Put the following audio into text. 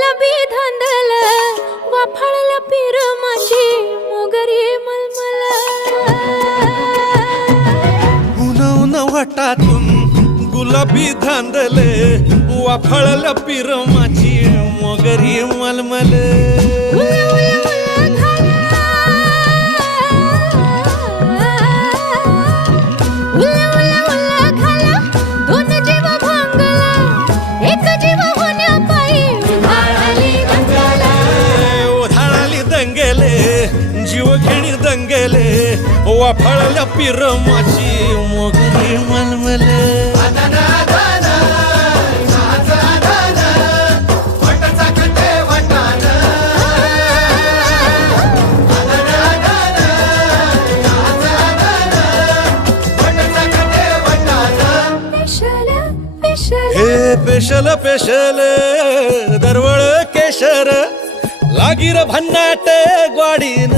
उलवला बी धांदल वाफाळला पिरमाची मोगरी मलमल उन उन वाटातून गुलाबी धांदले वाफाळल्या पिरमाची मोगरी मलमल जीव घेणी दंगेले वाफाळल्या पिरमाची मोगरी मलमल हे पेशल पेशल दरवळ केशर लागीर भन्नाट ग्वाडीन